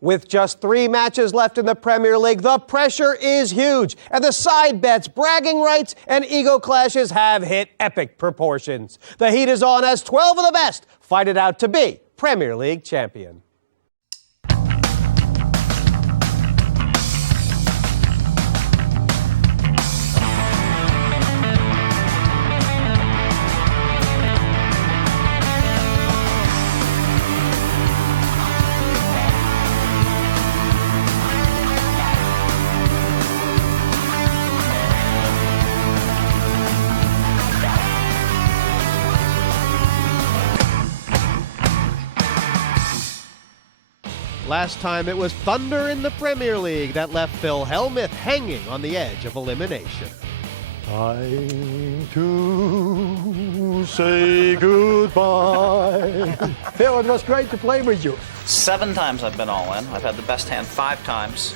With just 3 matches left in the Premier League, the pressure is huge, and the side bets, bragging rights, and ego clashes have hit epic proportions. The heat is on as 12 of the best fight it out to be Premier League champion. Last time it was thunder in the Premier League that left Phil Hellmuth hanging on the edge of elimination. Time to say goodbye. Phil, it was great to play with you. 7 times I've been all in. I've had the best hand 5 times.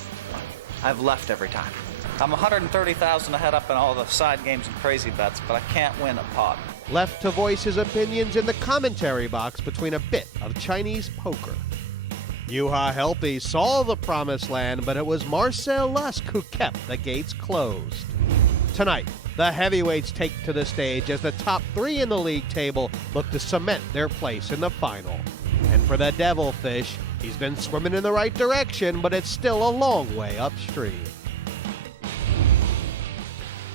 I've left every time. I'm 130,000 ahead up in all the side games and crazy bets, but I can't win a pot. Left to voice his opinions in the commentary box between a bit of Chinese poker. Juha Helppi saw the promised land, but it was Marcel Lusk who kept the gates closed. Tonight, the heavyweights take to the stage as the top 3 in the league table look to cement their place in the final. And for the Devilfish, he's been swimming in the right direction, but it's still a long way upstream.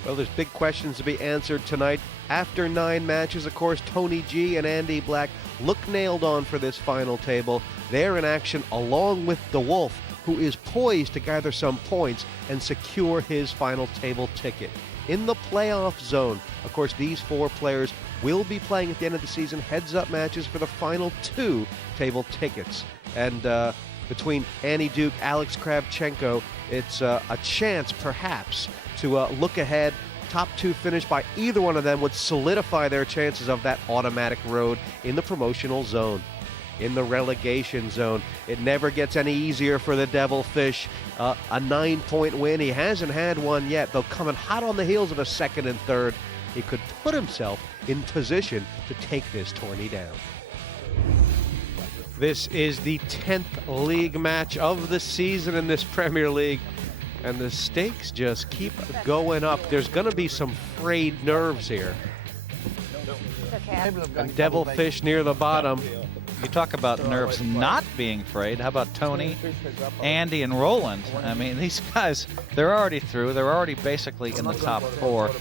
Well, there's big questions to be answered tonight. After 9 matches, of course, Tony G and Andy Black look nailed on for this final table. They're in action along with the Wolfe, who is poised to gather some points and secure his final table ticket. In the playoff zone, of course, these 4 players will be playing at the end of the season heads-up matches for the final 2 table tickets. And between Annie Duke, Alex Kravchenko, it's a chance, perhaps, to look ahead. Top 2 finish by either one of them would solidify their chances of that automatic road in the promotional zone. In the relegation zone, it never gets any easier for the Devilfish. A 9-point win. He hasn't had one yet, though coming hot on the heels of a 2nd and 3rd, he could put himself in position to take this tourney down. This is the 10th league match of the season in this Premier League. And the stakes just keep going up. There's going to be some frayed nerves here. And Devilfish near the bottom. You talk about nerves not being frayed. How about Tony, Andy, and Roland? I mean, these guys, they're already through. They're already basically in the top 4.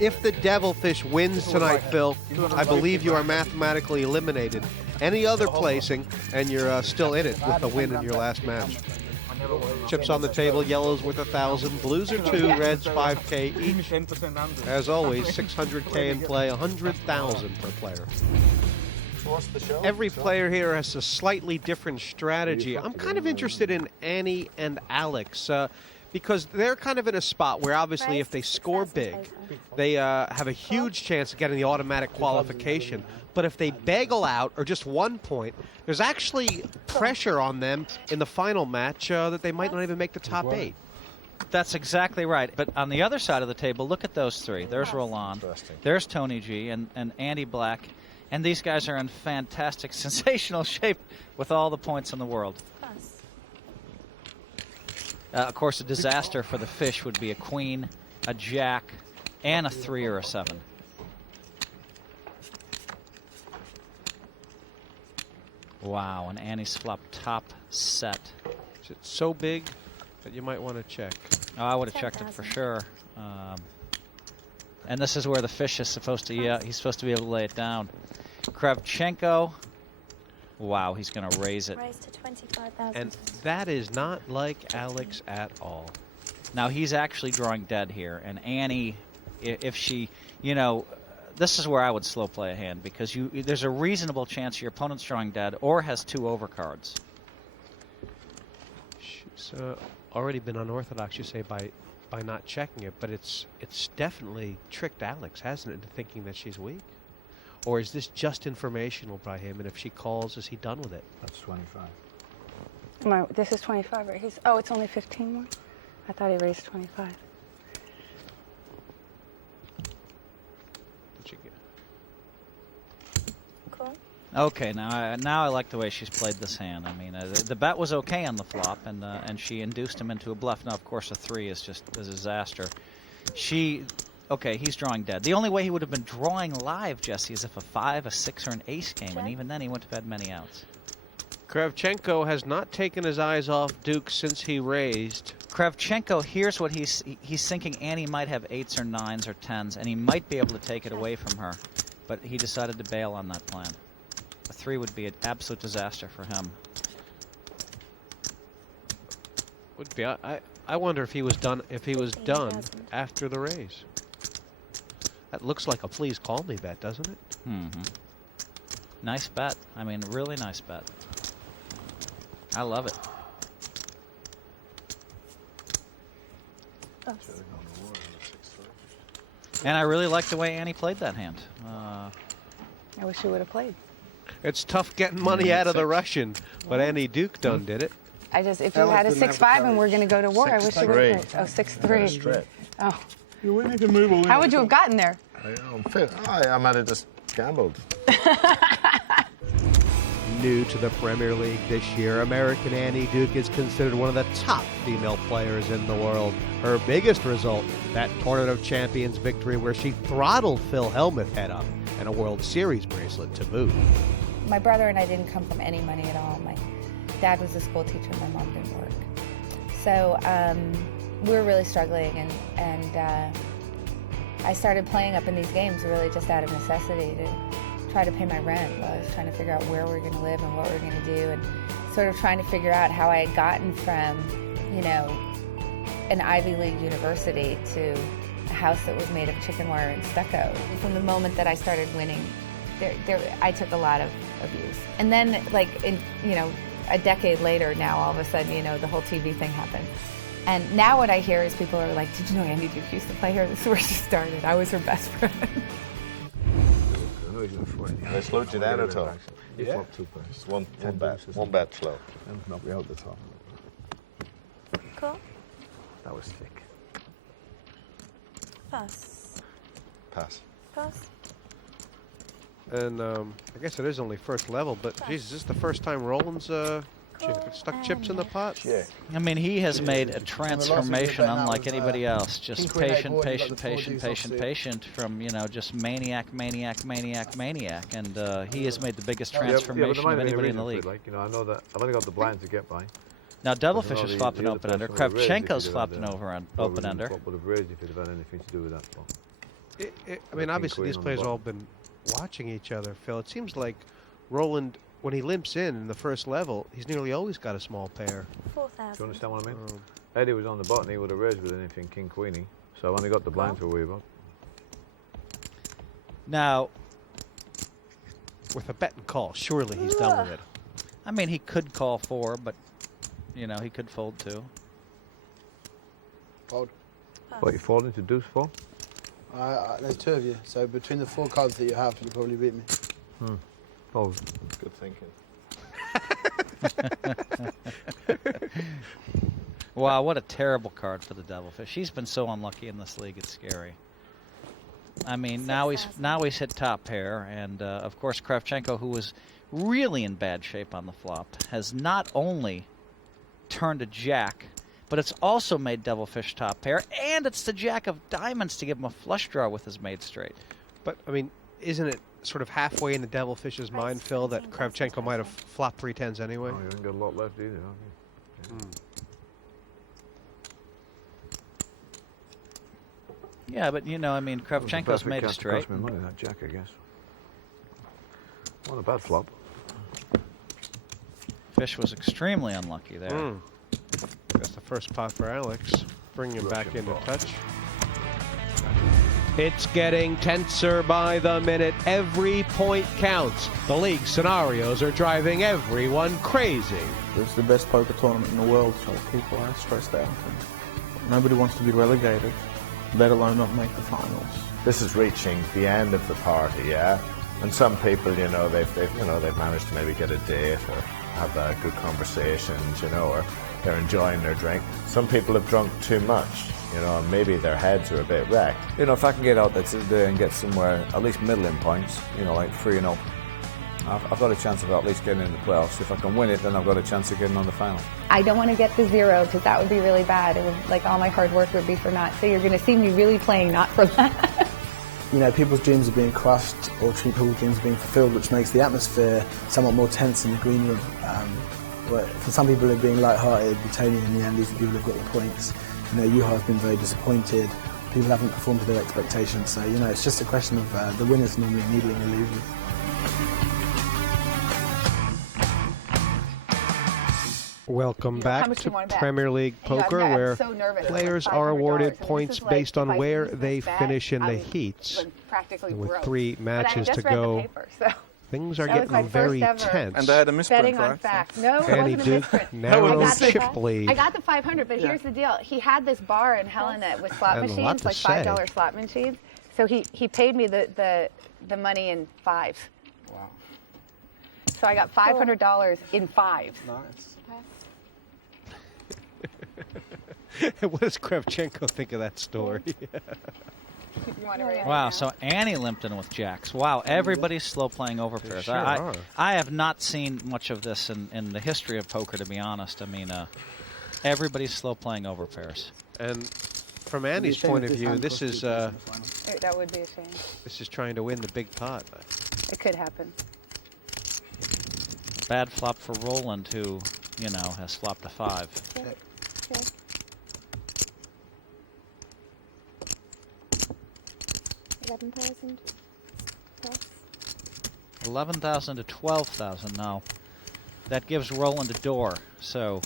If the Devilfish wins tonight, Phil, I believe you are mathematically eliminated. Any other placing, and you're still in it with a win in your last match. Chips on the table, yellows worth 1,000, blues are 2, reds 5K each. As always, 600K in play, 100,000 per player. Every player here has a slightly different strategy. I'm kind of interested in Annie and Alex because they're kind of in a spot where obviously if they score big, they have a huge chance of getting the automatic qualification. But if they bagel out or just 1 point, there's actually pressure on them in the final match that they might not even make the top 8. That's exactly right. But on the other side of the table, look at those 3. There's Roland, there's Tony G, and Andy Black. And these guys are in fantastic, sensational shape with all the points in the world. Of course, a disaster for the fish would be a queen, a jack, and a 3 or a 7. Wow, and Annie's flop top set. Is it so big that you might want to check? Oh, I would have checked it for sure. And this is where the fish is supposed to, he's supposed to be able to lay it down. Kravchenko. Wow, he's going to raise it. Raise to 25,000. And that is not like Alex at all. Now, he's actually drawing dead here. And Annie, if she, this is where I would slow play a hand because there's a reasonable chance your opponent's drawing dead or has 2 overcards. She's already been unorthodox, you say, by not checking it, but it's definitely tricked Alex, hasn't it, into thinking that she's weak? Or is this just informational by him, and if she calls, is he done with it? That's 25. This is 25, right? It's only 15 more? I thought he raised 25. Did you get? Cool. Okay, now I like the way she's played this hand. I mean, the bet was okay on the flop, and she induced him into a bluff. Now, of course, a 3 is just a disaster. Okay, he's drawing dead. The only way he would have been drawing live, Jesse, is if a 5, a 6, or an ace came, and even then he wouldn't have had many outs. Kravchenko has not taken his eyes off Duke since he raised. Kravchenko, here's what he's thinking. Annie might have 8s or 9s or 10s, and he might be able to take it away from her, but he decided to bail on that plan. A 3 would be an absolute disaster for him. Would be. I wonder if he was done. If he was done after the raise. That looks like a please call me bet, doesn't it? Mm-hmm. Nice bet. I mean, really nice bet. I love it. And I really like the way Annie played that hand. I wish she would have played. It's tough getting money out of the Russian, but Annie Duke done did it. If you had a 6-5 and we're going to go to war, I wish you would have played. Oh, 6-3. Oh. How would you have gotten there? I might have just gambled. New to the Premier League this year, American Annie Duke is considered one of the top female players in the world. Her biggest result, that Tournament of Champions victory where she throttled Phil Hellmuth head up and a World Series bracelet to boot. My brother and I didn't come from any money at all. My dad was a school teacher, my mom didn't work. So we were really struggling, and I started playing up in these games really just out of necessity to try to pay my rent while I was trying to figure out where we were going to live and what we were going to do, and sort of trying to figure out how I had gotten from, an Ivy League university to a house that was made of chicken wire and stucco. From the moment that I started winning, I took a lot of abuse. And then, a decade later now, all of a sudden, the whole TV thing happened. And now what I hear is people are like, did you know Annie Duke used to play here? This is where she started. I was her best friend. They slowed you down at all? Yeah. Just one bet slow. Not behind the top. Cool. That was thick. Pass. Pass. Pass. And I guess it is only first level, but geez, is this the first time Roland's stuck chips in the pot? Yeah. I mean, he has made a transformation unlike anybody else. Just patient from, just maniac. And he has made the biggest transformation of anybody in the league. I know that I've only got the blind to get by. Now, Devilfish has flopped an open-ender. Kravchenko's flopped an open-ender. What would have raised if it had had anything to do with that flop? I mean, obviously these players have all been watching each other, Phil. It seems like Roland, when he limps in the first level, he's nearly always got a small pair. 4,000. Do you understand what I mean? Eddie was on the button, he would have raised with anything king queenie, so I've only got the blind to worry about. Now, with a bet and call, surely he's done with it. I mean, he could call 4, but, he could fold 2. Fold. What, you folding to deuce 4? There's 2 of you, so between the 4 cards that you have, you probably beat me. Fold. Good thinking. Wow, what a terrible card for the Devilfish. He's been so unlucky in this league, it's scary. I mean, now he's hit top pair, and of course Kravchenko, who was really in bad shape on the flop, has not only turned a jack, but it's also made Devilfish top pair, and it's the jack of diamonds to give him a flush draw with his made straight. But, I mean, isn't it sort of halfway in the Devilfish's mind, Phil, that Kravchenko might have flopped 3 10s anyway? Oh, you haven't got a lot left either, have you? Yeah, but, I mean, Kravchenko's made a straight. Cost me money, that jack, I guess. Not a bad flop. Fish was extremely unlucky there. That's the first pot for Alex. Bring him back into touch. It's getting tenser by the minute. Every point counts. The league scenarios are driving everyone crazy. It's the best poker tournament in the world, so people are stressed out. Nobody wants to be relegated, let alone not make the finals. This is reaching the end of the party, yeah? And some people, they've managed to maybe get a date or have good conversations, or they're enjoying their drink. Some people have drunk too much, and maybe their heads are a bit wrecked. If I can get out there today and get somewhere, at least middling points, like 3-0. I've got a chance of at least getting in the playoffs. If I can win it, then I've got a chance of getting on the final. I don't want to get the 0 because that would be really bad. It would, like, all my hard work would be for naught. So you're going to see me really playing not for that. You know, people's dreams are being crushed or people's dreams are being fulfilled, which makes the atmosphere somewhat more tense in the green room. But for some people it being light-hearted, Tony and the Andys, the people have got the points. You know, Juha has been very disappointed. People haven't performed to their expectations. So, you know, it's just a question of the winners normally needing a losers. Welcome back to Premier League Poker, where players are awarded points based on where they finish in the heats. And with 3 matches to go, things are getting very tense. And I had a misprint, Betting on right? facts. No, it Andy wasn't a Duke, misprint. narrow chip lead. I got the 500, but here's the deal. He had this bar in Helena with slot And a lot machines, to like say. $5 slot machines. So he paid me the money in 5s. Wow. So I got $500 in 5s. Nice. What does Kravchenko think of that story? You want to read Wow, so Annie limped in with jacks. Wow, everybody's slow playing over pairs. sure are. I have not seen much of this in the history of poker, to be honest. I mean, everybody's slow playing over pairs. And from Andy's point of view, this is That would be a shame. this is trying to win the big pot. It could happen. Bad flop for Roland, who, you know, has flopped a 5. Check. 11,000 plus. 11,000 to 12,000 now. That gives Roland a door. So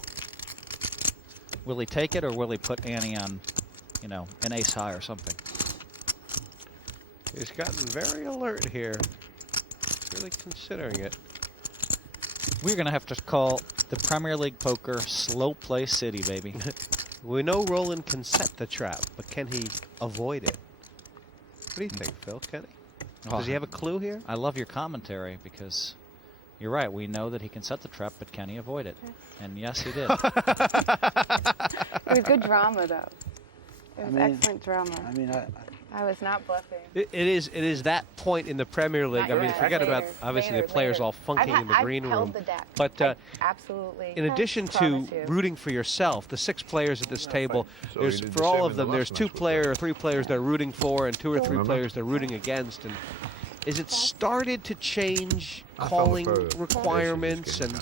will he take it, or will he put Annie on, you know, an ace high or something? He's gotten very alert here. He's really considering it. We're going to have to call the Premier League Poker slow play city, baby. We know Roland can set the trap, but can he avoid it? What do you think, Phil? Can he? Does he have a clue here? I love your commentary, because you're right. We know that he can set the trap, but can he avoid it? And yes, he did. It was good drama, though. It was excellent drama. I mean, I was not bluffing. It is that point in the Premier League. I mean, Later, forget about, later, obviously, later, the players later. all funky in the green I've room. held the deck. But Absolutely. in addition to promise you. rooting for yourself, the 6 players at this table, So there's, you did for the all same of in the them, there's last 2 match with players or 3 players they're rooting for, and 2 or 3 Remember? players they're rooting against. And is it started to change I calling found the requirements and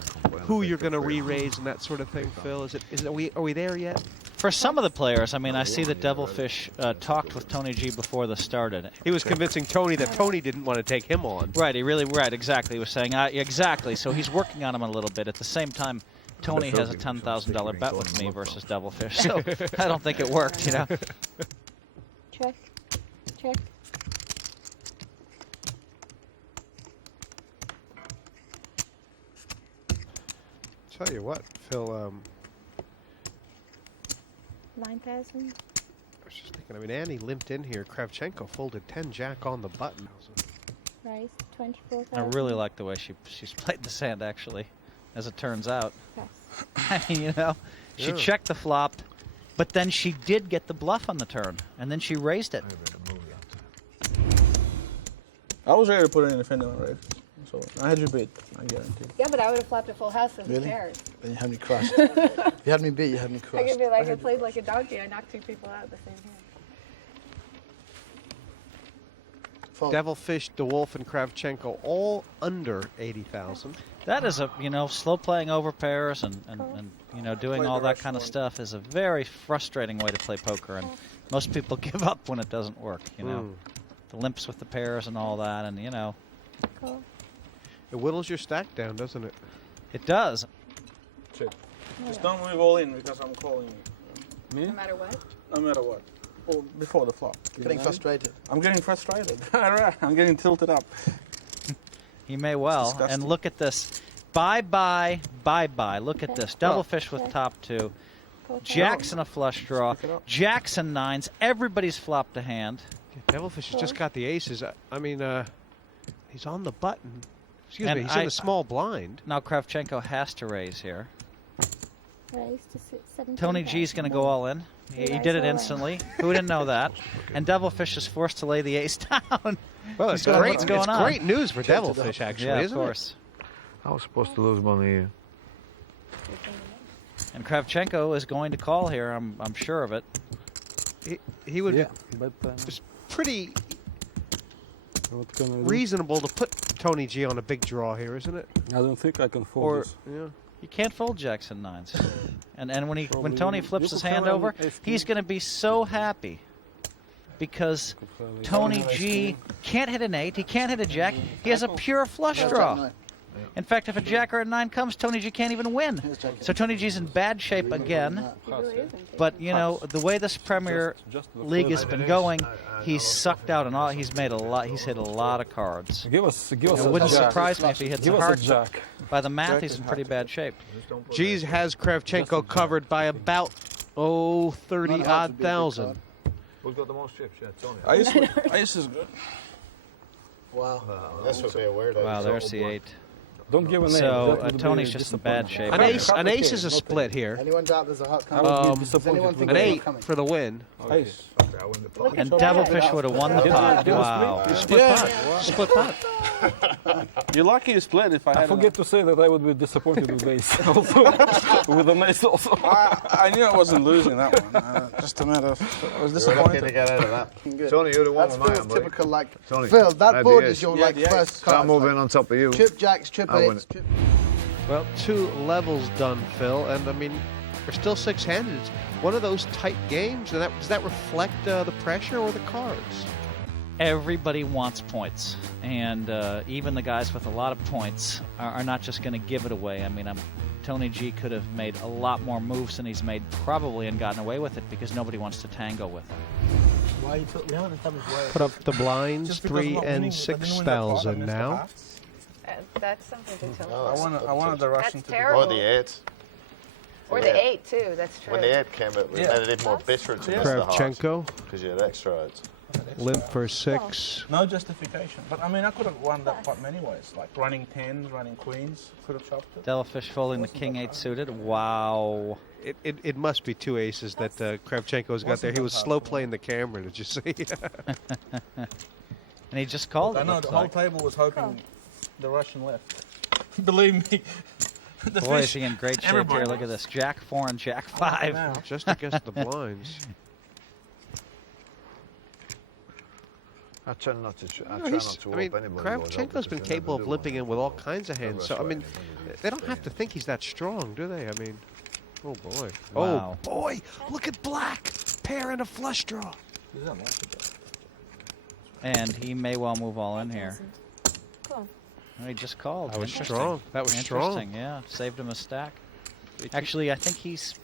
who you're going to re-raise and that sort of thing, Phil? Are we there yet? For some of the players, I mean, I see that Devilfish talked with Tony G before this started. He was convincing Tony that Tony didn't want to take him on. Right, exactly. He was saying, exactly. So he's working on him a little bit. At the same time, Tony has a $10,000 bet with me versus Devilfish. So I don't think it worked, you know. Check. Check. Tell you what, Phil, 9,000. I was just thinking, I mean, Annie limped in here. Kravchenko folded 10 jack on the button. Raise 24,000. I really like the way she's played this hand, actually, as it turns out. I mean, you know, she checked the flop, but then she did get the bluff on the turn, and then she raised it. I was ready to put it in the fender already. So I had you beat, I guarantee. Yeah, but I would have flopped a full house of Really? pairs. then you had me crushed. You had me beat, you had me I crushed. could be like, I played like a donkey. I knocked 2 people out at the same hand. Devilfish, DeWolfe, and Kravchenko all under 80,000. That is a, you know, slow playing over pairs and you know, doing all that kind of stuff is a very frustrating way to play poker, and most people give up when it doesn't work, you know. The limps with the pairs and all that, and, you know. Cool. It whittles your stack down, doesn't it? It does. Check. Just don't move all in because I'm calling you. Me? No matter what? No matter what. Well, before the flop. Getting frustrated. I'm getting frustrated. I'm getting tilted up. He may well. Disgusting. And look at this. Bye-bye, bye-bye. Look at this. Devilfish with top 2. Jacks and a flush draw. Jacks and 9s. Everybody's flopped a hand. Devilfish has just got the aces. I mean, he's on the button. Excuse And me, he's in the small blind. Now Kravchenko has to raise here. Raise to 17,000. Tony G's going to go all in. He did it instantly. Who didn't know that? And Devilfish is forced to lay the ace down. Well, He's got what's going on. great news for Devilfish, actually, Yeah, of isn't course. I was supposed to lose money here. And Kravchenko is going to call here. I'm sure of it. He would Yeah, be but it's pretty what can I do? reasonable to put Tony G on a big draw here, isn't it? I don't think I can fold Or this. yeah. You can't fold jacks and nines. and when Probably Tony you flips could his play hand on over, ace he's king. going to be so happy because Could play like Tony ace G king. can't hit an 8. He can't hit a jack. He has a pure flush draw. In fact, if a jack or a 9 comes, Tony G can't even win. So Tony G's in bad shape again. But you know the way this Premier League has been going, he's sucked out and all. He's made a lot. He's hit a lot of cards. Give us It a wouldn't jack. surprise me if he hits Give a us a hard. jack. By the math, he's in pretty bad shape. G has Kravchenko covered by about 30-odd thousand. Who's got the most chips? Yeah, Tony. Ace is good. Wow. This would be a weird Wow, there's the 8. Don't give an ace. So That would Tony's be just in bad disappointing. shape. An ace is a split here. Anyone doubt there's a hot I would coming? be disappointed anyone with think An there's a 8 coming? for the win. Ace. Okay, I win the pot. And Devilfish would have won the pot. Wow. Split pot. You're lucky you split. If I I had forget to say that I would be disappointed with ace also. With an ace also. I knew I wasn't losing that one. Just a matter of I was We're lucky to disappointed. get out of that. Tony, you're the one That's with mine, Phil's buddy. typical, like, Tony, Phil, that maybe board ace. is your, Yeah, like, the ace. first So I'm card. moving Like, on top of you. chip jacks, chip I win eights, it. chip... Well, 2 levels done, Phil, and I mean, we're still 6-handed. It's one of those tight games, and does that reflect the pressure or the cards? Everybody wants points, and even the guys with a lot of points are not just going to give it away. I mean, Tony G could have made a lot more moves than he's made probably and gotten away with it because nobody wants to tango with him. Why you took... We haven't established why... Put up the blinds, 3 and 6,000 now. That's something to tell I wanted the Russian That's to do terrible. Or the 8. Or the 8, too. That's true. When the 8 came, it made it even more bitter to miss the heart. Kravchenko, Because you had extra odds. limp for 6. No justification. But I mean, I could have won that pot many ways. Like running 10s, running queens. Could have chopped it. Devilfish folding the king 8 suited. Wow. It must be 2 aces that Kravchenko's got there. He was slow playing the camera, did you see? And he just called I it. know looks the whole like. table was hoping the Russian left. Believe me. The Boy, fish- is he in great shape everybody here. Look at this. Jack 4 and Jack 5. Now. Just against the blinds. I try not to. I No, try not he's- to I mean, whoop anybody. Kravchenko's been capable of limping in with all kinds of hands. So, I mean, they don't have to think he's that strong, do they? I mean, oh boy. Wow. Oh boy, look at Black. Pair and a flush draw. And he may well move all in here. Cool. Oh, he just called. That was Interesting. strong. That was strong. Interesting, yeah. Saved him a stack. Actually, I think he's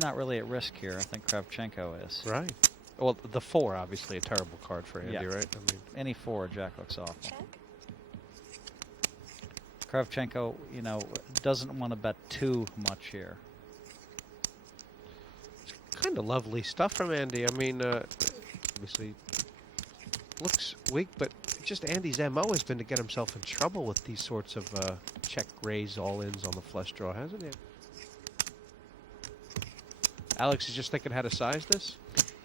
not really at risk here. I think Kravchenko is. Right. Well, the 4, obviously, a terrible card for Andy, Yeah. right? I mean, Any 4, Jack looks awful. Kravchenko, you know, doesn't want to bet too much here. kind of lovely stuff from Andy. I mean, obviously looks weak, but just Andy's MO has been to get himself in trouble with these sorts of check raise all-ins on the flush draw, hasn't it? Alex is just thinking how to size this?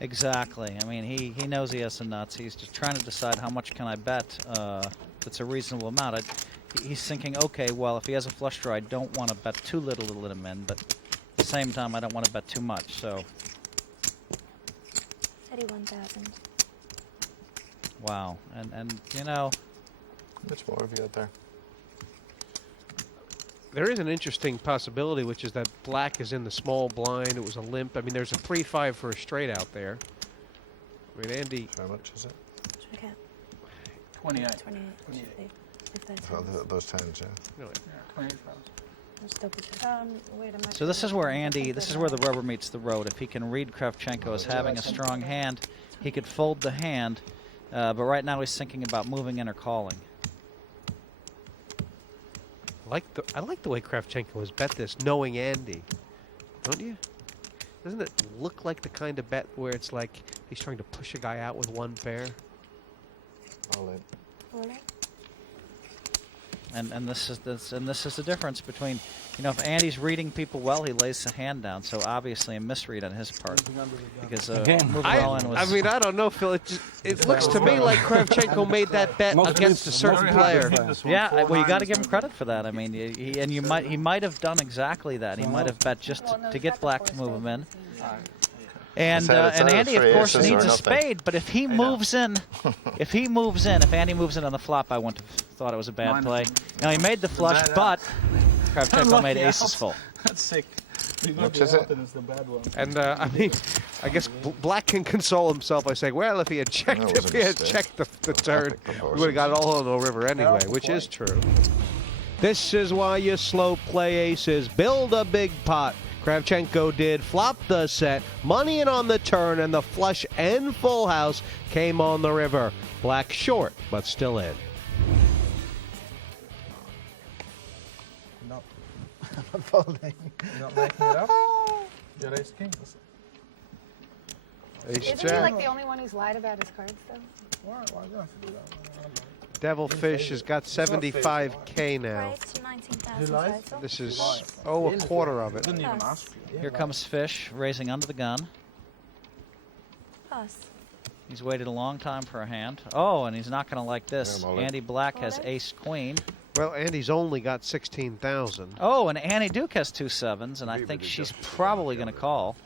Exactly. I mean, he knows he has some nuts. He's just trying to decide how much can I bet that's a reasonable amount. He's thinking, okay, well, if he has a flush draw, I don't want to bet too little to let him in, but at the same time, I don't want to bet too much, so... 31,000. Wow. And you know... Which more have you got there? There is an interesting possibility, which is that black is in the small blind. It was a limp. I mean, there's a 3-5 for a straight out there. I mean, Andy... How much is it? 28. 28. Those tens, yeah. Really? 28,000. Wait a minute. So this is where Andy, this is where the rubber meets the road. If he can read Kravchenko as having a strong hand, he could fold the hand. But right now he's thinking about moving in or calling. I like the way Kravchenko has bet this, knowing Andy. Don't you? Doesn't it look like the kind of bet where it's like he's trying to push a guy out with one pair? All in. And this is the difference between, if Andy's reading people well, he lays the hand down. So obviously a misread on his part, because moving all in was. I mean, I don't know, Phil. It looks to me like Kravchenko made that bet against a certain player. Yeah, well, you got to give him credit for that. I mean, he might have done exactly that. He might have bet just to get black to move him in. And Andy, of course, needs a spade. But if he moves in, if Andy moves in on the flop, I wouldn't have thought it was a bad play. Now he made the flush, but Kravchenko made aces full. That's sick. Which is it? The bad one. And I mean, I guess Black can console himself by saying, well, if he had checked, the turn, we would have got it all on the river anyway, which is true. This is why you slow play aces. Build a big pot. Kravchenko did, flopped the set, money in on the turn, and the flush and full house came on the river. Black short, but still in. Not folding. Not making it up. Your ace king. Isn't he like the only one who's lied about his cards, though? Why do you have to do that? Devilfish has got 75K now. Raise to 19,000 total. This is, a quarter of it. Didn't even ask. Here comes Fish, raising under the gun. Pass. He's waited a long time for a hand. Oh, and he's not going to like this. Andy Black has ace-queen. Well, Andy's only got 16,000. Oh, and Annie Duke has 2 sevens, and I think she's probably going to call.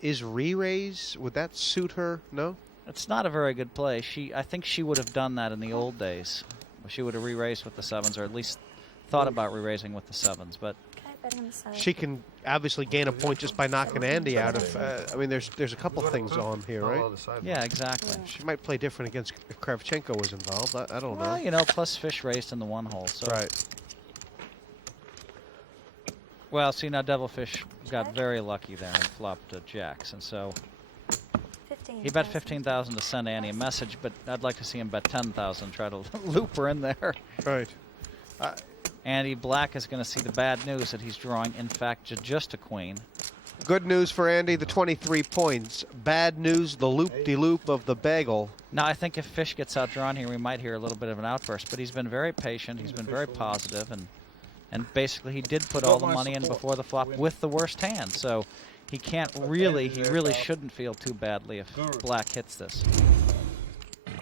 Is re-raise, would that suit her? No? It's not a very good play. I think she would have done that in the old days. She would have re-raised with the sevens, or at least thought about re-raising with the sevens. But she can obviously gain a point just by knocking Andy out. I mean, there's a couple things on here, right? Yeah, exactly. She might play different against if Kravchenko was involved. I don't know. Well, plus Fish raised in the 1 hole. So. Right. Well, see, now Devilfish got very lucky there and flopped jacks, and so he bet 15,000 to send Annie a message, but I'd like to see him bet 10,000, try to loop her in there. Right. Andy Black is going to see the bad news that he's drawing, in fact, just a queen. Good news for Andy, the 23 points. Bad news, the loop-de-loop of the bagel. Now, I think if Fish gets outdrawn here, we might hear a little bit of an outburst, but he's been very patient, he's been very positive, and basically he did put all the money in before the flop with the worst hand, so he really shouldn't feel too badly if Black hits this.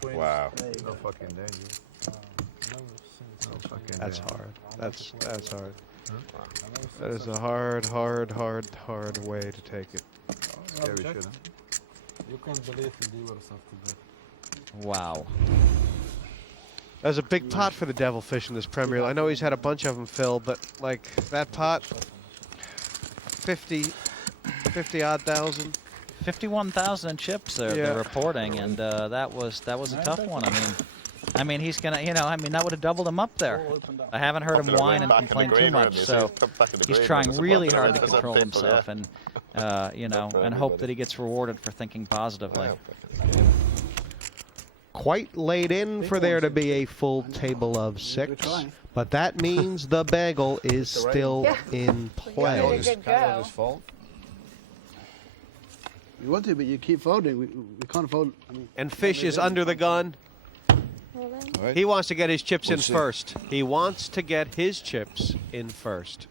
Wow. No fucking danger. That's hard. That's hard. That is a hard way to take it. Yeah, we should, huh? You can't believe in dealers after that. Wow. That was a big pot for the Devilfish in this Premier League. I know he's had a bunch of them, Phil, but like that pot, 50-odd thousand. 51,000 in chips they're reporting, and that was a tough one. I mean he's gonna, that would have doubled him up there. I haven't heard him whine and complain too much, so he's trying really hard to control himself and and hope that he gets rewarded for thinking positively. Quite laid in for there to be a full table of 6, but that means the bagel is still in play. You want to, but you keep folding. We can't fold. And Fish is under the gun. He wants to get his chips in first. He wants to get his chips in first.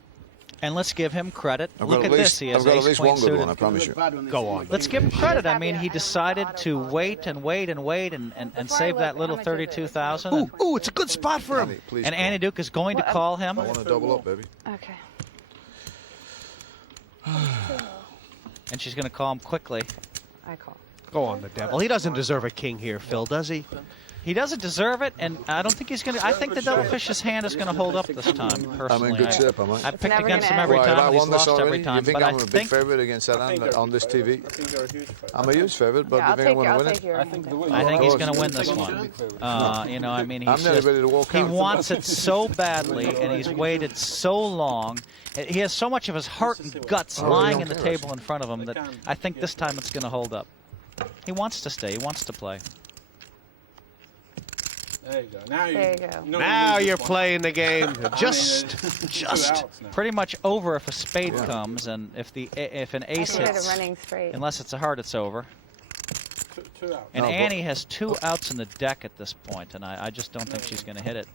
And let's give him credit. Look at this. He has ace queen suited. I promise you. Go on. Let's give him credit. I mean, he decided to wait and save that little 32,000. Ooh, it's a good spot for him. And Annie Duke is going to call him. I want to double up, baby. Okay. And she's going to call him quickly. I call. Go on, the Devil. He doesn't deserve a king here, Phil, does he? He doesn't deserve it, and I don't think he's going to. I think the Devilfish's hand is going to hold up this time, personally. I'm in good shape, am I? I've picked against him every time, and he's lost every time. You think I'm a big favourite against that on this TV? I'm a huge favourite, but you think I'm going to win it? I think he's going to win this one. He's ready to walk he out. wants it so badly, and he's waited so long. He has so much of his heart and guts lying in the table in front of him that I think this time it's going to hold up. He wants to stay. He wants to play. There you go. Now you're playing the game. Just pretty much over if a spade comes, and if an ace hits, running straight. unless it's a heart, it's over. Two out. And Annie has 2 outs in the deck at this point, and I just don't think she's going to hit it.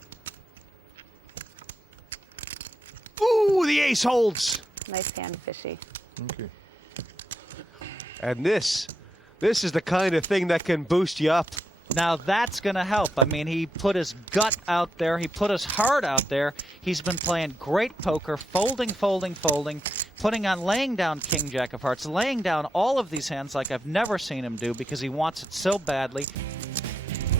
Ooh, the ace holds. Nice hand, Fishy. Okay. And this is the kind of thing that can boost you up. Now that's going to help. I mean, he put his gut out there. He put his heart out there. He's been playing great poker, folding, putting on, laying down King Jack of Hearts, laying down all of these hands like I've never seen him do because he wants it so badly.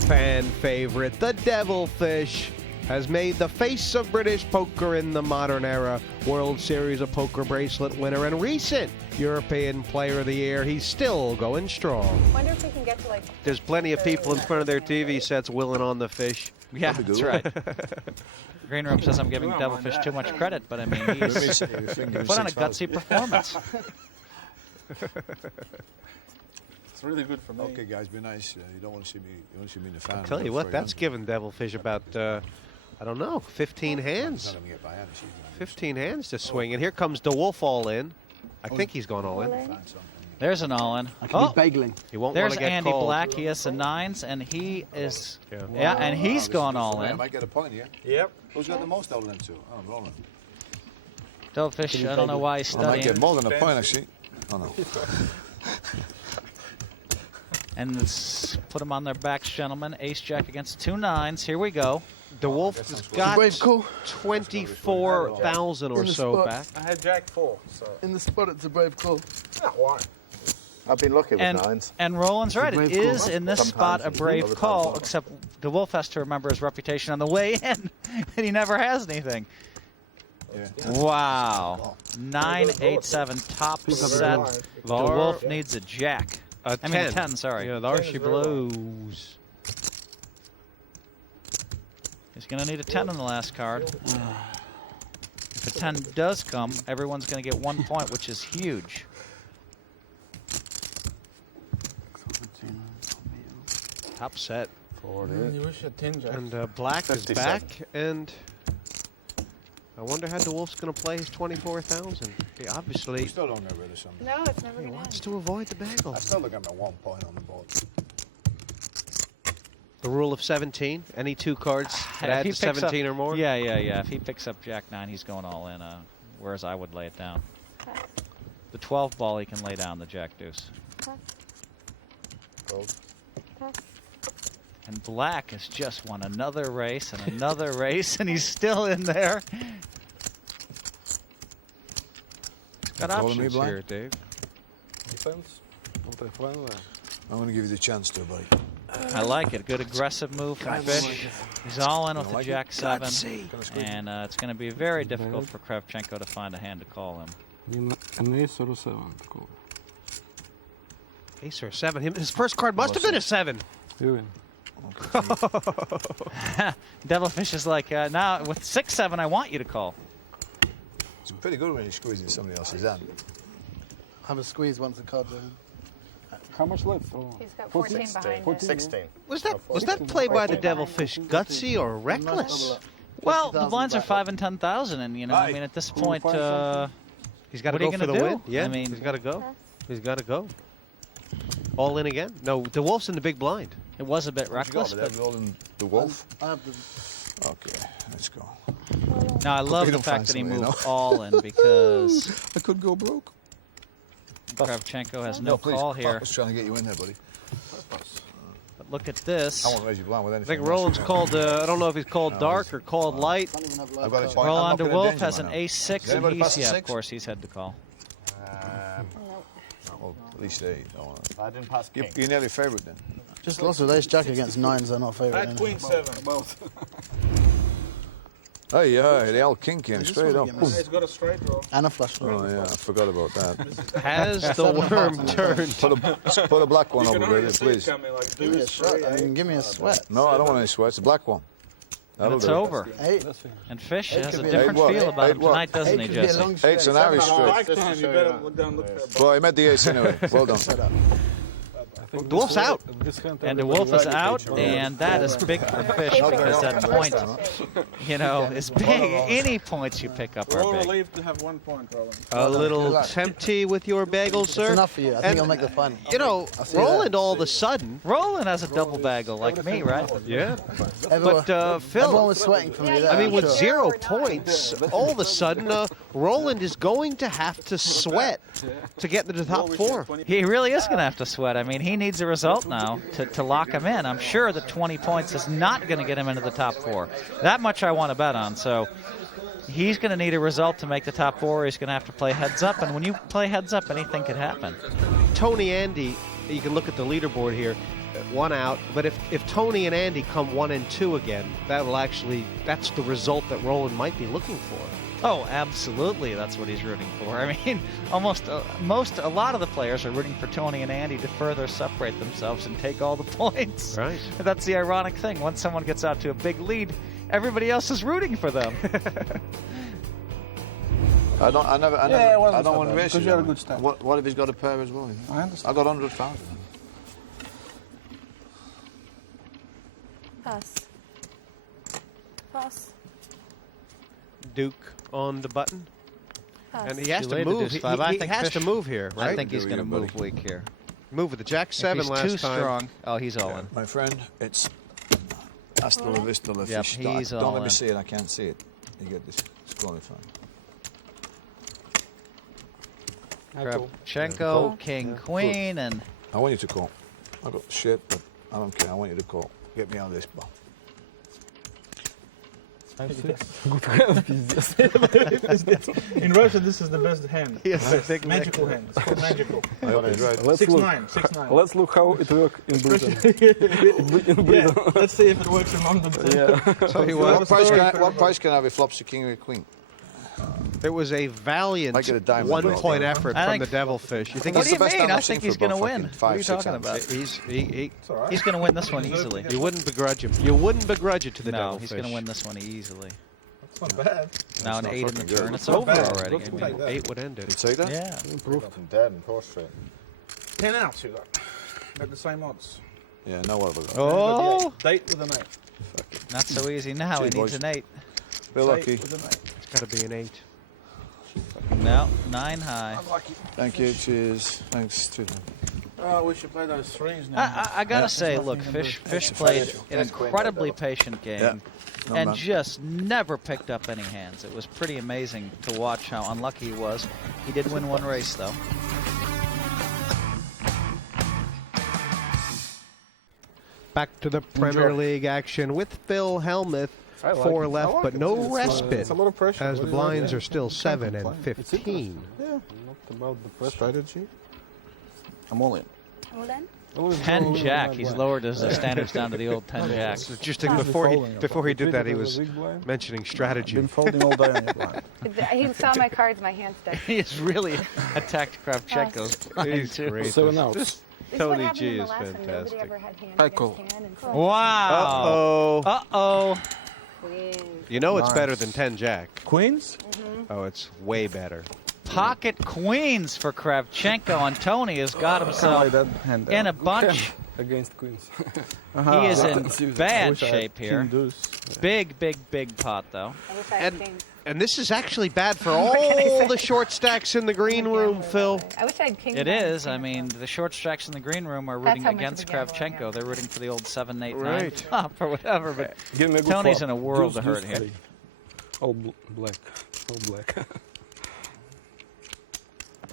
Fan favorite, the Devilfish, has made the face of British poker in the modern era. World Series of Poker bracelet winner and recent European Player of the Year. He's still going strong. Wonder if we can get to like. There's plenty of people in front of their TV sets willing on the fish. Yeah, that's right. Green Room says I'm giving Devilfish too much credit, but I mean, he's put on a gutsy performance. It's really good for me. Okay, guys, be nice. You don't want to see me. You want to see me in the fan. I'll tell you what, that's given Devilfish about, I don't know, 15 hands. 15 hands to swing. And here comes the Wolfe all in. I think he's gone all in. There's an all-in. Oh, bageling. He won't want There's to get Andy called. Black. He has some 9s, and he is, and he's gone all I in. might get a point here. Yep. Who's got the most all in too? Oh, Roland. Devilfish, I don't know why he's I might get studying. more than a point actually. Oh no. And let's put them on their backs, gentlemen. Ace Jack against 2 9s. Here we go. The Wolf has got 24,000 or so back. I had Jack 4. So. In the spot, it's a brave call. Yeah, why? I've been lucky with 9s. And Roland's right. It is in this spot a brave Other times call, not. except the Wolf has to remember his reputation on the way in, and he never has anything. Yeah. Wow. 9-8-7 top set. The Wolf needs a jack. I mean, a 10, sorry. Yeah, there she blows. He's going to need a 10 on the last card. If a 10 does come, everyone's going to get 1 point, which is huge. Top set. You wish a 10 Jack. And Black is back, and I wonder how the Wolf's going to play his 24,000. He obviously We still don't get rid of something. No, it's never he gonna wants end. to avoid the bagel. I still look at my 1 point on the board. The rule of 17. Any 2 cards that add to 17 or more. Yeah. If he picks up Jack 9, he's going all in, whereas I would lay it down. The 12 ball, he can lay down the Jack Deuce. Gold. And Black has just won another race and another race, and he's still in there. He's got Calling me options Black? here, Dave. Defense. I'm going to give you the chance to, buddy. I like it. Good aggressive move from Fish. He's all in with the like Jack it? 7, and it's going to be very difficult for Kravchenko to find a hand to call him. An ace or a 7. Cool. Ace or 7. His first card must have been a 7. You win. Devilfish is like, now with 6-7, I want you to call. It's pretty good when you're squeezing somebody else's hand. Have a squeeze once the card's in. How much left? Oh. He's got 14 behind him. 16. Was that play by the Devilfish gutsy or reckless? Well, the blinds are 5 and 10,000, and you know, I mean, at this point, He's got to what are you go for the gonna win. do? Yeah, I mean, he's got to go. He's got to go. All in again? No, the Wolf's in the big blind. It was a bit reckless, but but Roland, the Wolf. I have the. Okay, let's go. now I love you the don't fact find that he somebody, moved all in because I could go broke. Kravchenko has no please, call here. I was trying to get you in there, buddy. But look at this. I won't raise you blind with I anything. think Roland's called, I don't know if he's called dark or called light. I've got a point. Roland I'm not Wolfe gonna has an danger ace-6, Does and anybody pass he's, a of six? course, he's had to call. well, at least 8. I didn't pass king. You're nearly favourite then. Just lost with ace jack against 9s, they're not I favourite. had queen 7. Both. Hey, yeah, the old king came Just straight wanna up. get my- He's got a straight draw. And a flush draw. Oh yeah, I forgot about that. Has the worm turned? Put a black one You over can only there, see please. it coming like Give me a deuce, shot. three, I eight. mean, give me a sweat. No, I don't want any sweats. A black one. And That'll it's do. over. 8. And Fish Eight has could a be a different long feel shot. about him Eight what? tonight, doesn't 8 he, could be a Jesse? long straight. Eight's an Irish No, straight. lifetime, you better look down, look there. Well, he met the ace anyway. Well done. Set up. The Wolf's out. And the Wolfe is out, and that is big for Fish because that point, you know, is big. Any points you pick up We're all are big. relieved to have 1 point, Roland. A little tempty with your bagel, sir. It's enough for you. I think I'll make the fun. You know, Roland all of a sudden. Roland has a double bagel like me, right? Yeah. Everyone, But Phil, everyone was sweating for me there. I mean, with I'm sure. 0 points, all of a sudden, Roland is going to have to sweat to get into the top 4. He really is going to have to sweat. I mean, he needs a result now to lock him in. I'm sure that 20 points is not going to get him into the top 4. That much I want to bet on. So he's going to need a result to make the top 4. He's going to have to play heads up. And when you play heads up, anything could happen. Tony, Andy, you can look at the leaderboard here. 1 out, but if Tony and Andy come 1 and 2 again, that's the result that Roland might be looking for. Oh, absolutely. That's what he's rooting for. I mean, a lot of the players are rooting for Tony and Andy to further separate themselves and take all the points. Right. That's the ironic thing. Once someone gets out to a big lead, everybody else is rooting for them. I don't want to race because you had a good start. What if he's got a pair as well? I understand. I got 100,000. Pass. Pass. Duke on the button. Pass. And he has to Related move. is He five. I think has to Fish- move here, right? I think he's going to move weak here. Move with the Jack If 7 he's last too time. strong. Oh, he's all in. My friend, it's hasta la vista, la Yep, fish. he's Don't all let me in. see it. I can't see it. You get this. It's qualifying. Kravchenko, King, Queen, and I want you to call. I got shit, but I don't care. I want you to call. Get me out of this ball. In Russia, this is the best hand. Yes, I think Magical hand. It's called magical. I hope he's right. Let's 6-9. 6-9. Let's look how it works in Britain. Yeah, let's see if it works in London too. Yeah. Tell you What price can I have if flops a king or a queen? It was a valiant Might get a diamond 1 ball. point effort I from think- the Devilfish. You think What he's do you the best mean? time I I've think seen he's for going to about win. fucking What are you 5, 6 talking about? he's He's going to win this one easily. You wouldn't begrudge him. You wouldn't begrudge it to the No, Devilfish. he's going to win this one easily. It's not bad. Now an not 8 in the fucking good. turn. It's Not over bad. already. Looks I mean, like that. 8 would end You it. say that? yeah. Dead and horse straight. 10 outs you got. Got the same odds. Yeah, no what have I got? Oh, Date with an 8. not so easy now. He Gee, needs boys. an 8. We're lucky. With an 8. It's got to be an 8. No, 9 high. I'm lucky. Thank you. Cheers. Thanks to them. Oh, we should play those threes now. I gotta say, look, Fish played an incredibly patient game. Yeah. No, And man. just never picked up any hands. It was pretty amazing to watch how unlucky he was. He did win 1 race, though. Back to the Premier League action with Phil Hellmuth. I like 4 it. left, I like but it. no It's, respite it's a lot of pressure. as What the do you like? blinds Yeah. are still 7 and complain. 15. Yeah. Not about the pressure. Strategy. I'm all in. Hold on. 10 jack. He's lowered his standards down to the old 10 jack. It's interesting, before he did that, he was mentioning strategy. Been folding all day on your blind. He saw my cards, my hand stuck. He has really attacked Kravchenko's blind, He's too. great. 7 outs. This is what Tony happened G in the is last one. Nobody fantastic. ever had hand I against call. hand and Wow. Uh-oh. Uh-oh. Queen. You know it's Nice. better than 10 jack. Queens? Oh, it's way better. Pocket queens for Kravchenko, and Tony has got himself that hand in a down. bunch. Against queens. He is in I bad wish I had shape here. king deuce. Big, big, big pot, though. I wish I had And, kings. and this is actually bad for What can I all say? the short stacks in the green room, Phil. I wish I had kings. It on is. the I hand. mean, the short stacks in the green room are That's rooting how much against of a gamble I Kravchenko. am. They're rooting for the old 7, 8, 9 Right. flop or whatever. But Give me a good Tony's flop. in a world Deuce, of hurt deuce, here. three. All black. All black.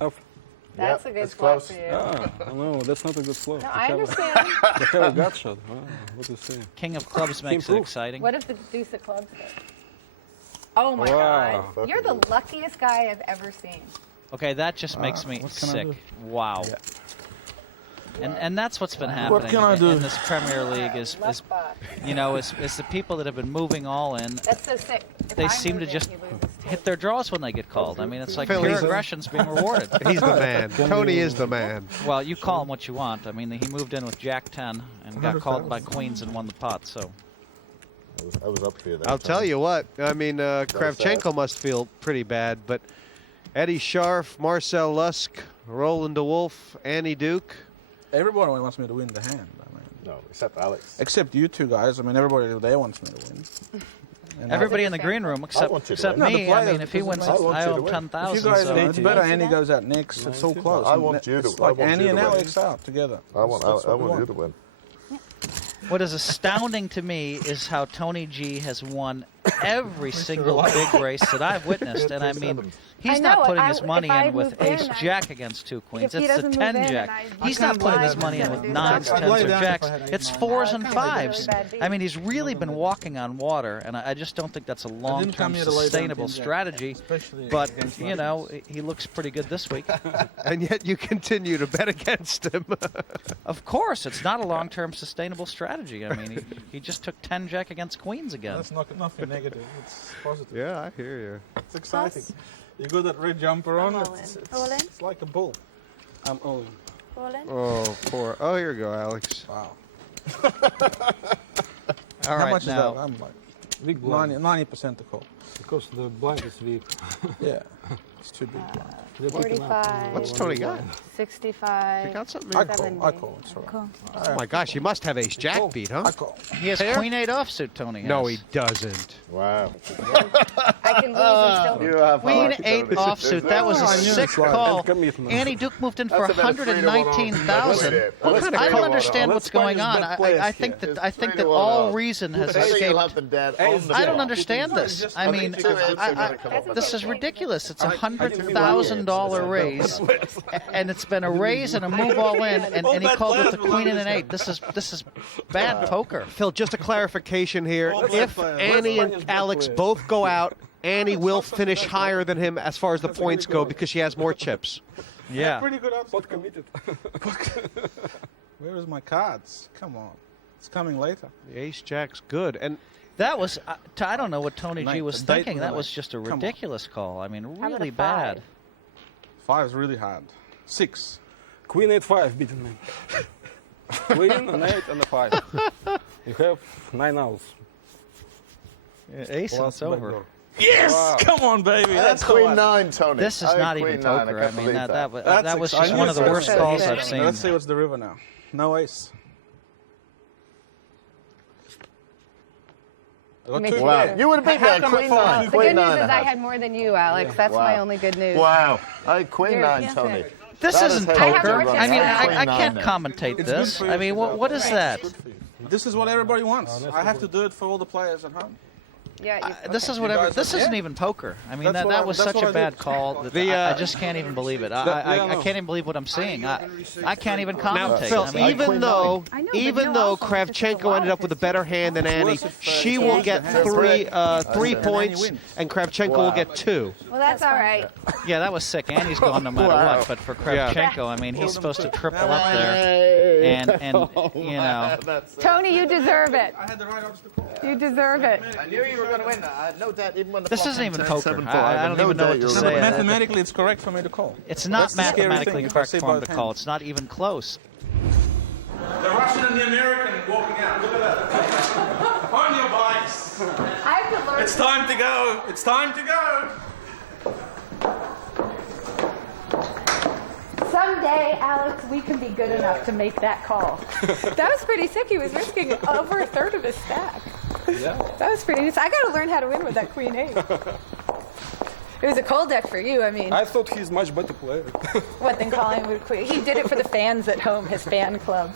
Up. That's a good it's spot close. for you. Ah, no, that's not a good flop. No, I understand. They have a gut shot. Ah, what do you say? King of clubs makes it Improve. exciting. What if the deuce of clubs hit? Oh my Wow. God! You're the luckiest guy I've ever seen. Okay, that just makes me what can I sick. do? Wow. And that's what's been What happening can I do? in this Premier League is Left spot. you know, is the people that have been moving all in. That's so sick. If They I seem to move just in, he loses too. hit their draws when they get called. I mean, it's like Phil, pure he's a- aggression's being rewarded. He's the man. Tony is the man. Well, you call him what you want. I mean, he moved in with Jack 10 and got called by Queens and won the pot. So I was up here. That I'll tell you what. I mean, Kravchenko must feel pretty bad, but Eddie Scharf, Marcel Lusk, Roland de Wolfe, Annie Duke. Everybody wants me to win the hand. I mean, No, except Alex. except you two guys. I mean, everybody there wants me to win. And Everybody in the green room except want you to except win. me. No, the I mean, if he players- wins, I want I you owe to win. him 10,000. If you guys, so- it's better Andy goes out next. It's so close. I want you to- It's I like want Andy you and to win. Alex out together. I want That's what we you to win. What is astounding to me is how Tony G has won every single big race that I've witnessed, and I mean, he's I not know, putting I- his money if I in with moved in, Ace Jack against two queens. If he It's the doesn't move 10 in Jack. and I- He's I not can't putting play his money in with them. nines, I'd tens, lay or down jacks. if I had It's 8-9. fours I and can't, I did a fives. really bad beat. I mean, he's really been walking on water, and I just don't think that's a come long-term here to lay down sustainable 10 Jack, strategy. especially But, against you know, he looks pretty good this week. And yet you continue to bet against him. Of course, it's not a long-term sustainable strategy. I mean, he just took 10 Jack against queens again. That's nothing negative. It's positive. Yeah, I hear you. It's exciting. You got that red jumper on. all It's, in. it's, All in? it's like a bull. I'm all in. Roland? Oh, poor. Oh, here you go, Alex. Wow. All How right, much is now, that? I'm like Big blind. 90% to call. Because the blind is weak. Yeah, it's too big. They're picking up. 45. What's Tony got? 65. You got something? I here? call. I call. It's all right. Cool. Oh my gosh, you must have Ace Jack beat, huh? I call. he has Pair? Queen 8 offsuit, Tony has. No, he doesn't. Wow. I can lose and still. You have Queen heart, 8 Tony. offsuit. That was a I knew sick it's right. call. Commitment. Annie Duke moved in for That's about a 119,000. What kind of I call? don't understand Let's what's going find on. his best I players think here. that It's 3 to all 1 reason has I think you'll have escaped. them dead Hey, on the I don't ball. understand this. I mean, this is ridiculous. It's a $100,000 raise, and it's been a raise and a move all in, and he called with the Queen and an 8. This is bad poker. Phil, just a clarification here. If Annie and Alex both go out, Annie will finish higher than him as far as the points go because she has more chips. Yeah. Pretty good upset. Pot committed. Where is my cards? Come on. It's coming later. The Ace Jack's good. And That was, I don't know what Tony G was the date thinking. with That the was night. just a Come on. ridiculous call. I mean, about really a bad. 5 is really hard. 6. Queen 8-5 beaten me. Queen, an 8, and a 5. You have 9 outs. Yeah, Ace, and Plus it's over. backdoor. Yes! Wow. Come on, baby. That's the Queen one. 9, Tony. This is I not had even Queen 9, poker. I can't mean, believe that That's was just exciting. one of the That's worst so calls good. I've seen. Let's see what's the river now. No ace. I got Makes 2 Wow. there. You would have beat me How at come I Queen fall? 9. The Queen good news 9 is I had. had more than you, Alex. That's my only good news. Wow. I had Queen You're- 9, yes, Tony. yes. This That is isn't how you poker. run I mean, it. I Queen can't 9. commentate It's this. good for I you. mean, what is that? This is what everybody wants. I have to do it for all the players at home. Yeah, you, This is You whatever. guys- This yeah. isn't even poker. I mean, That's what that I- was that's such what a I bad did. call. That I just can't even believe it. I can't even believe what I'm seeing. I can't even now, commentate. Phil, I mean, even though I know, but even no, though also, it's just a Kravchenko lot ended up of with a his better hand than Annie, worse if, she he will loses get the hand. 3 Annie points, wins. and Kravchenko will get 2. well, that's all right. yeah, that was sick. Annie's gone no matter Wow. what. But for Yeah. Kravchenko, I mean, he's supposed to triple up there, and you know. Tony, you deserve it. I had the right odds to call. You deserve it. I knew you were going to win. I had no doubt, even when the This clock isn't even turned poker. 7-5, I don't no even know doubt what you to were say. gonna win. Mathematically, it's correct for me to call. It's not That's the scary mathematically thing, if I correct see for him both to call. hands. It's not even close. The Russian and the American walking out. Look at that. On your bikes. I have to learn. It's time to go. It's time to go. Someday, Alex, we can be good enough to make that call. That was pretty sick. He was risking over a third of his stack. Yeah. That was pretty nice. I got to learn how to win with that Queen 8. It was a cold deck for you. I mean, I thought he's much better player. what than calling with Queen? He did it for the fans at home, his fan club.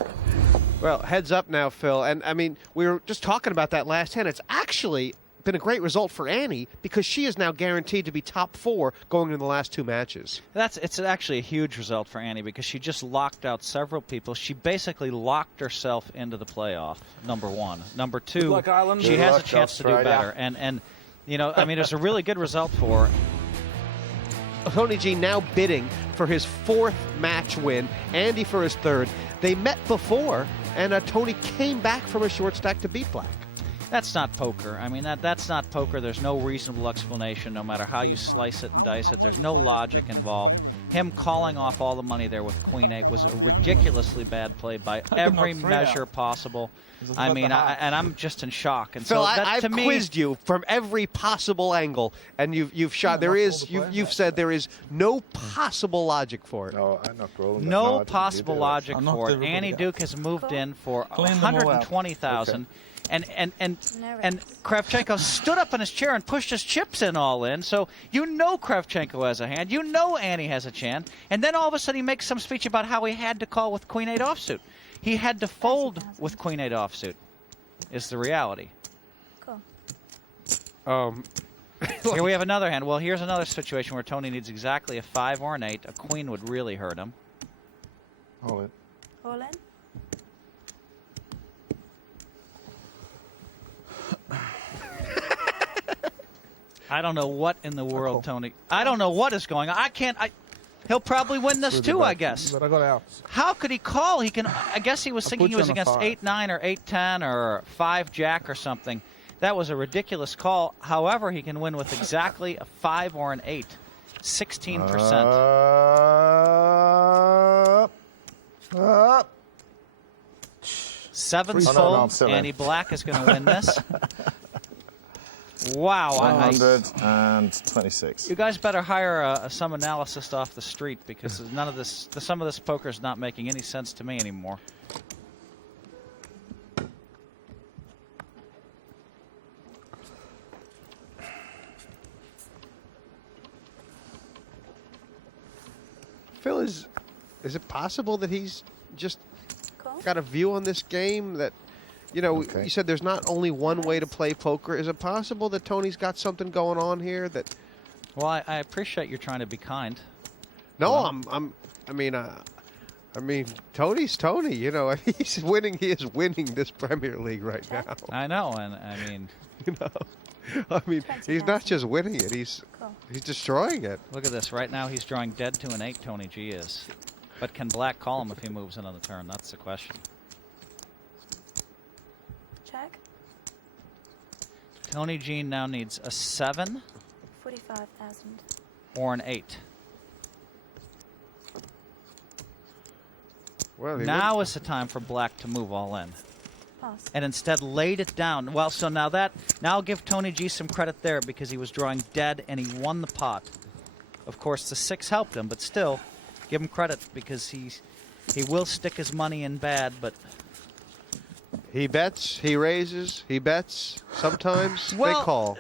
Well, heads up now, Phil. And I mean, we were just talking about that last hand. It's actually been a great result for Annie because she is now guaranteed to be top 4 going into the last 2 matches. It's actually a huge result for Annie because she just locked out several people. She basically locked herself into the playoff. Number 1. Number 2, luck, Ireland. she Good has a luck, chance to do Australia. better. And you know, I mean, it's a really good result for her. Tony G now bidding for his 4th match win, Andy for his 3rd. They met before, and Tony came back from a short stack to beat Black. That's not poker. I mean, that's not poker. There's no reasonable explanation, no matter how you slice it and dice it. There's no logic involved. Him calling off all the money there with Queen 8 was a ridiculously bad play by every measure possible. I mean, I'm just in shock. And Phil, so that, I've to me, quizzed you from every possible angle, and you've shot. You've said there is no possible logic for it. No, I'm not rolling. No possible logic for it. Annie Duke has moved in for 120,000. And Kravchenko stood up in his chair and pushed his chips in all in. So you know Kravchenko has a hand. You know Annie has a chance. And then all of a sudden he makes some speech about how he had to call with Queen 8 offsuit. He had to fold with Queen 8 offsuit, is the reality. Cool. Here we have another hand. Well, here's another situation where Tony needs exactly a 5 or an 8. A queen would really hurt him. All in. All in. I don't know what in the world, Tony. I don't know what is going on. He'll probably win this too, I guess. But I got out. How could he call? He can. I guess he was thinking he was against 8-9 or 8-10 or 5-Jack or something. That was a ridiculous call. However, he can win with exactly a 5 or an 8. 16%. Up. 7's full. Andy Black is going to win this. Wow. 126. You guys better hire some analyst off the street, because none of this, some of this poker is not making any sense to me anymore. Phil, is it possible that he's just got a view on this game that, you know, you said there's not only one way to play poker. Is it possible that Tony's got something going on here that? Well, I appreciate you're trying to be kind. No, I mean, Tony's Tony. You know, he's winning. He is winning this Premier League right now. I know, and I mean, you know, I mean, he's not just winning it. He's destroying it. Look at this. Right now, he's drawing dead to an 8. Tony G is, but can Black call him if he moves in on the turn? That's the question. Check. Tony G now needs a 7. 45,000. Or an 8. Well, now is the time for Black to move all in. Pass. And instead laid it down. Well, so now I'll give Tony G some credit there, because he was drawing dead and he won the pot. Of course, the 6 helped him, but still, give him credit, because he will stick his money in bad, but... He bets, he raises, he bets. Sometimes they call.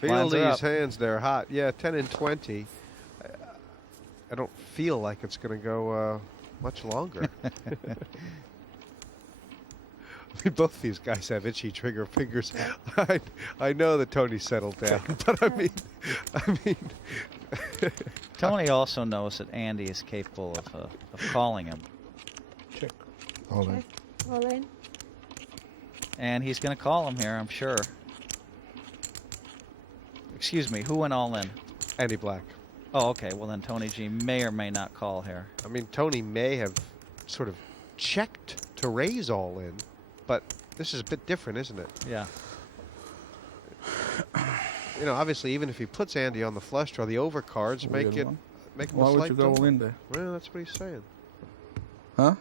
Feel these hands, they're hot. Yeah, 10 and 20. I don't feel like it's going to go much longer. I mean, both these guys have itchy trigger fingers. I know that Tony settled down, but I mean, Tony also knows that Andy is capable of calling him. Check. All in. All in. And he's going to call him here, I'm sure. Excuse me, who went all in? Andy Black. Oh, okay. Well, then Tony G may or may not call here. I mean, Tony may have sort of checked to raise all in, but this is a bit different, isn't it? Yeah. You know, obviously, even if he puts Andy on the flush draw, the overcards make him Why a would slight you go all in there? Well, that's what he's saying. Huh?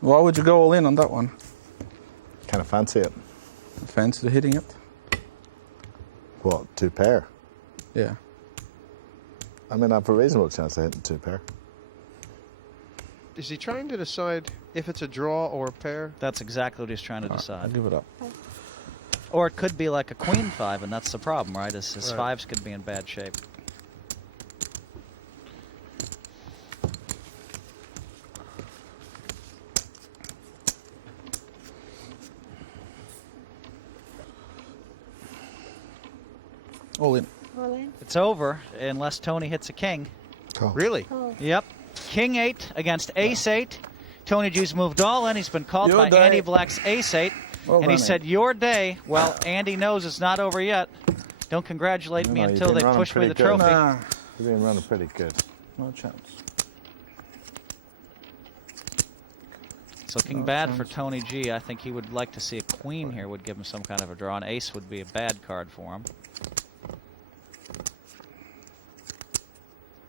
Why would you go all in on that one? Kind of fancy it. Fancy hitting it? What, 2 pair? Yeah. I mean, I have a reasonable chance of hitting 2 pair. Is he trying to decide if it's a draw or a pair? That's exactly what he's trying to decide. I'll give it up. Or it could be like a queen 5, and that's the problem, right? His 5s could be in bad shape. All in. All in. It's over unless Tony hits a king. Call. Really? Oh. Yep. King 8 against Ace 8. Tony G's moved all in. He's been called Your by day. Andy Black's Ace 8. Well and he done, said, your day. Well, Andy knows it's not over yet. Don't congratulate me until they push me the trophy. Nah. You've been running pretty good. No chance. It's looking bad for Tony G. I think he would like to see a queen here would give him some kind of a draw. An ace would be a bad card for him.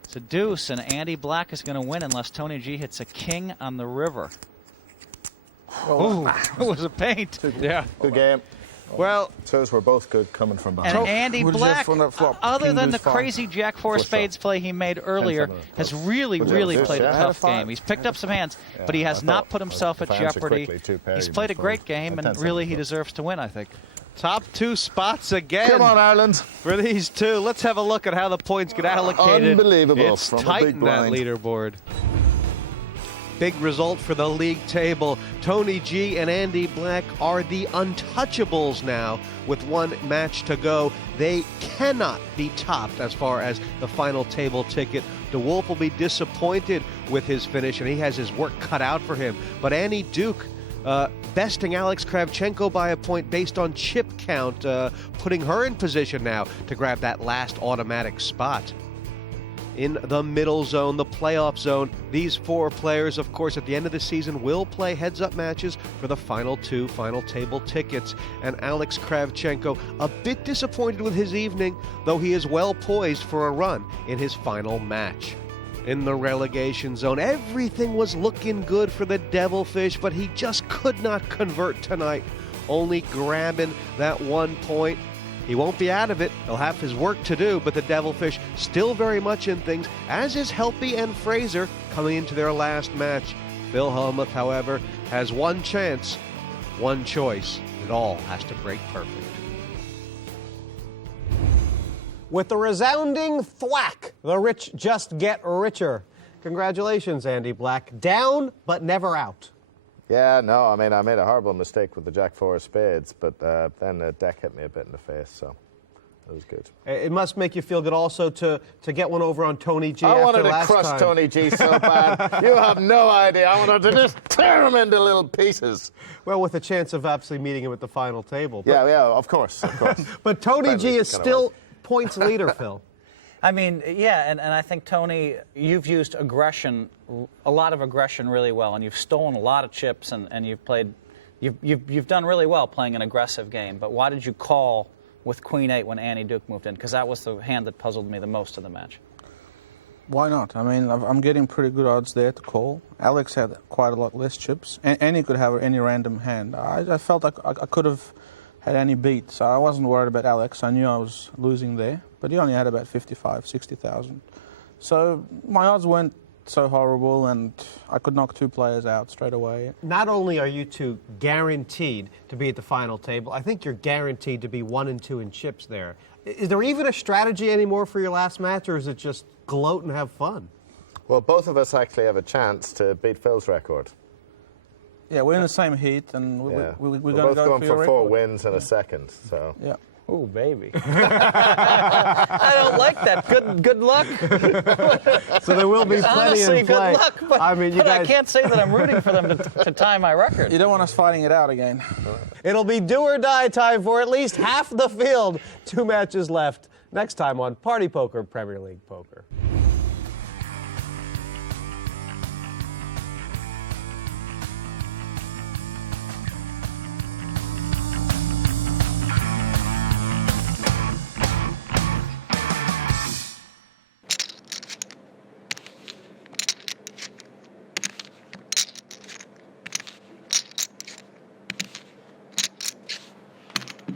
It's a deuce, and Andy Black is going to win unless Tony G hits a king on the river. Oh, it was a paint. Yeah. Good game. Well, shows we're both good coming from behind. And Andy Black, other than the crazy Jack 4 spades play he made earlier, has really played a tough game. He's picked up some hands, but he has not put himself at jeopardy. He's played a great game, and really he deserves to win, I think. Top 2 spots again. Come on, Ireland. For these two. Let's have a look at how the points get allocated. Unbelievable. It's tight in that leaderboard. Big result for the league table. Tony G and Andy Black are the untouchables now with one match to go. They cannot be topped as far as the final table ticket. The Wolfe will be disappointed with his finish, and he has his work cut out for him. But Annie Duke besting Alex Kravchenko by a point based on chip count, putting her in position now to grab that last automatic spot. In the middle zone, the playoff zone, these 4 players, of course, at the end of the season will play heads-up matches for the final 2 final table tickets. And Alex Kravchenko, a bit disappointed with his evening, though he is well poised for a run in his final match. In the relegation zone, everything was looking good for the Devilfish, but he just could not convert tonight, only grabbing that 1 point. He won't be out of it. He'll have his work to do, but the Devilfish still very much in things, as is Helpy and Fraser coming into their last match. Phil Hellmuth, however, has one chance, one choice. It all has to break perfect. With the resounding thwack, the rich just get richer. Congratulations, Andy Black. Down, but never out. Yeah, no, I mean, I made a horrible mistake with the Jack 4 of spades, but then the deck hit me a bit in the face, so it was good. It must make you feel good also to get one over on Tony G. I wanted after to last crush time. Tony G so bad. You have no idea. I wanted to just tear him into little pieces. Well, with a chance of absolutely meeting him at the final table. But, Yeah, of course. but Tony G is still points leader, Phil. I mean, yeah, and I think, Tony, you've used aggression, a lot of aggression really well, and you've stolen a lot of chips, and you've done really well playing an aggressive game. But why did you call with Queen 8 when Annie Duke moved in? Because that was the hand that puzzled me the most of the match. Why not? I mean, I'm getting pretty good odds there to call. Alex had quite a lot less chips. Annie could have any random hand. I felt like I could have had any beat, so I wasn't worried about Alex. I knew I was losing there, but he only had about 55, 60,000. So my odds weren't so horrible, and I could knock 2 players out straight away. Not only are you two guaranteed to be at the final table, I think you're guaranteed to be 1 and 2 in chips there. Is there even a strategy anymore for your last match, or is it just gloat and have fun? Well, both of us actually have a chance to beat Phil's record. Yeah, we're in the same heat, and we're both going for your 4 record. wins in a second. So yeah. Oh, baby. I don't like that. Good luck. So there will be plenty Honestly, in play. good luck, but, I mean, you guys... I can't say that I'm rooting for them to tie my record. You don't want us fighting it out again. It'll be do or die time for at least half the field. 2 matches left. Next time on Party Poker, Premier League Poker.